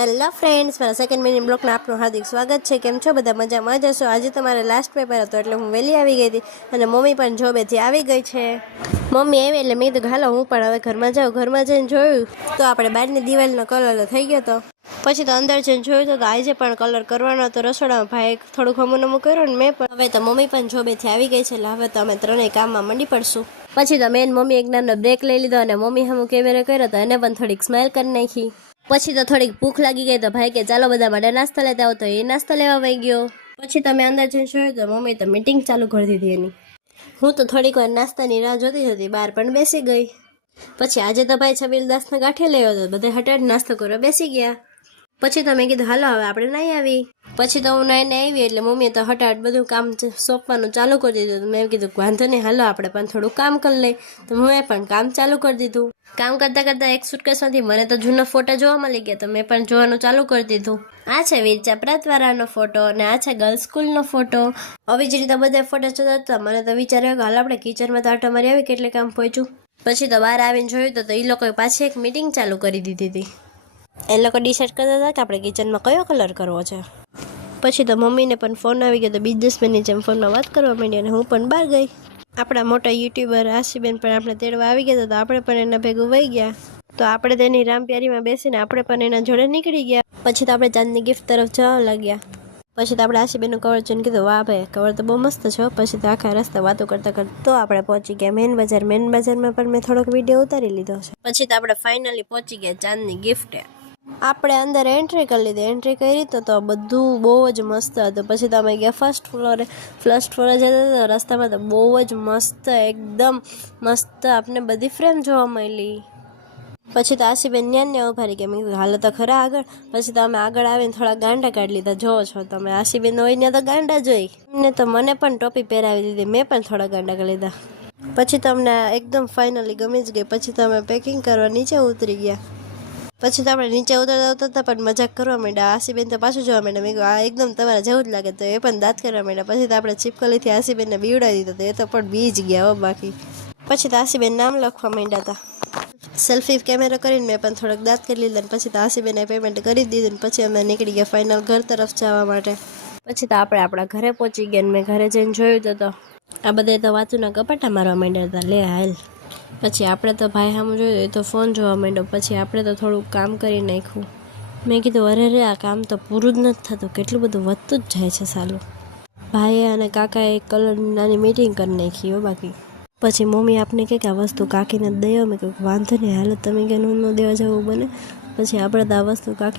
Hello friends, મારા second minute બ્લોગમાં આપનું હાર્દિક સ્વાગત છે। કેમ છો બધા? મજામાં જ હશો। આજે તમારે લાસ્ટ પેપર હતો એટલે હું વહેલી આવી ગઈ હતી અને મમ્મી પણ જોબેથી આવી ગઈ છે। મમ્મી આવી એટલે મેં કીધું હાલો હું પણ હવે ઘરમાં જાઉં। ઘરમાં જઈને જોયું તો આપણે બહારની દિવાલનો કલર થઈ ગયો હતો। પછી તો અંદર જઈને જોયું તો આજે પણ કલર કરવાનો હતો રસોડામાં। ભાઈ થોડુંક હમું કર્યું ને મેં પણ। હવે તો મમ્મી પણ જોબેથી આવી ગઈ છે એટલે હવે તો અમે ત્રણેય કામમાં મંડી પડશું। પછી તો મેન મમ્મી એક નાનો બ્રેક લઈ લીધો અને મમ્મી સામું કેમેરો કર્યો તો એને પણ થોડીક સ્માઇલ કરી નાખી। પછી તો થોડીક ભૂખ લાગી ગઈ તો ભાઈ કે ચાલો બધા માટે નાસ્તો લેતા આવો, તો એ નાસ્તો લેવા વહી ગયો। પછી તમે અંદર જઈને જોયું તો મમ્મી તો મીટિંગ ચાલુ કરી દીધી એની। હું તો થોડીક વાર નાસ્તાની રાહ જોતી હતી, બહાર પણ બેસી ગઈ। પછી આજે તો ભાઈ છબીલદાસને ગાંઠિયા લેવો હતો, બધા હટાટ નાસ્તો કરવા બેસી ગયા। પછી તો મેં કીધું હાલો હવે આપણે નહીં આવી। પછી તો હું નાઈને આવી એટલે મમ્મીએ તો હટાટ બધું કામ સોંપવાનું ચાલુ કરી દીધું। મેં કીધું વાંધો નહીં, હાલો આપણે પણ થોડું કામ કરી લઈ। તો મેં પણ કામ ચાલુ કરી દીધું। કામ કરતાં કરતાં એક સુટકેસમાંથી મને તો જૂનો ફોટો જોવા મળી ગયા, તો મેં પણ જોવાનું ચાલુ કરી દીધું। આ છે વીર ચાપરાતવાળાનો ફોટો અને આ છે ગર્લ્સ સ્કૂલનો ફોટો। આવી જ રીતે બધા ફોટો જોતા હતા। મને તો વિચાર આવ્યો કે હાલ આપણે કિચનમાં તો આટો મારી આવી, કેટલે કામ પહોંચ્યું। પછી તો બહાર આવીને જોયું તો એ લોકોએ પાછી એક મીટિંગ ચાલુ કરી દીધી હતી। એ લોકો ડિસાઇડ કરતા હતા કે આપણે કિચનમાં કયો કલર કરવો છે। પછી તો મમ્મીને પણ ફોન આવી ગયો તો બિઝનેસમેનની જેમ ફોનમાં વાત કરવા માંડી અને હું પણ બહાર ગઈ। આપણા મોટા યુટ્યુબર આશીબેન પણ આપણે તેડવા આવી ગયા તો આપણે પણ એના ભેગું વહી ગયા। તો આપણે તેની રામપ્યારીમાં બેસીને આપણે પણ એના જોડે નીકળી ગયા। પછી તો આપણે ચાંદની ગિફ્ટ તરફ જવા લાગ્યા। પછી તો આપણે આશીબેનનું કવર જોઈને કીધું વાહ ભાઈ, કવર તો બહુ મસ્ત છે। પછી તો આખા રસ્તા વાતો કરતા કરતા તો આપણે પહોંચી ગયા મેન બજાર। મેન બજારમાં પણ મેં થોડોક વિડીયો ઉતારી લીધો છે। પછી તો આપણે ફાઇનલી પહોંચી ગયા ચાંદની ગિફ્ટે। આપણે અંદર એન્ટ્રી કરી લીધી। એન્ટ્રી કરી તો બધું બહુ જ મસ્ત હતું। પછી તો અમે ગયા ફર્સ્ટ ફ્લોરે જતા તો રસ્તામાં તો બહુ જ મસ્ત, એકદમ મસ્ત આપણે બધી ફ્રેમ જોવા મળી। પછી તો આશીબેન ન્યાને ઉભા રહી ગયા। મેં કીધું હાલો તો ખરા આગળ। પછી તો અમે આગળ આવીને થોડા ગાંડા કાઢી લીધા। જોવો છો તમે આશીબેન હોય ને તો ગાંડા જોઈ એમને તો મને પણ ટોપી પહેરાવી દીધી, મેં પણ થોડા ગાંડા કરી લીધા। પછી તો અમને એકદમ ફાઇનલી ગમી જ ગઈ। પછી તો અમે પેકિંગ કરવા નીચે ઉતરી ગયા। પછી તો આપણે નીચે ઉતરતા પણ મજાક કરવા માંડ્યા। આશીબેન તો પાછું જોવા માંડ્યા। મેં કહ્યું આ એકદમ તમારા જેવું જ લાગે, તો એ પણ દાંત કરવા માંડ્યા। પછી તો આપણે ચીપકલીથી આશીબેનને બીવડાવી દીધો, તો એ તો પણ બી જ ગયા હો બાકી। પછી તો આશીબેન નામ લખવા માંડ્યા હતા। સેલ્ફી કેમેરો કરીને મેં પણ થોડાક દાંત કરી લીધા। પછી તો આશીબેને પેમેન્ટ કરી દીધું ને પછી અમે નીકળી ગયા ફાઇનલ ઘર તરફ જવા માટે। પછી તો આપણે આપણા ઘરે પહોંચી ગયા ને મેં ઘરે જઈને જોયું તો આ બધા તો વાતુના કપાટા મારવા માંડ્યા હતા, લે હાલ। પછી આપણે તો ભાઈ સામું જોયું એ તો ફોન જોવા માંડ્યો। પછી આપણે તો થોડુંક કામ કરી નાખ્યું। મેં કીધું અરે રે આ કામ તો પૂરું જ નથી થતું, કેટલું બધું વધતું જ જાય છે સાલું। ભાઈએ અને કાકાએ કલરની નાની મીટિંગ કરી નાખી હો બાકી। પછી મમ્મી આપને કહે કે આ વસ્તુ કાકીને દઈ આવો। મેં કહ્યું વાંધો નહીં, હાલો તમે કે ન દેવા જવું બને। પછી આપણે તો આ વસ્તુ કાકી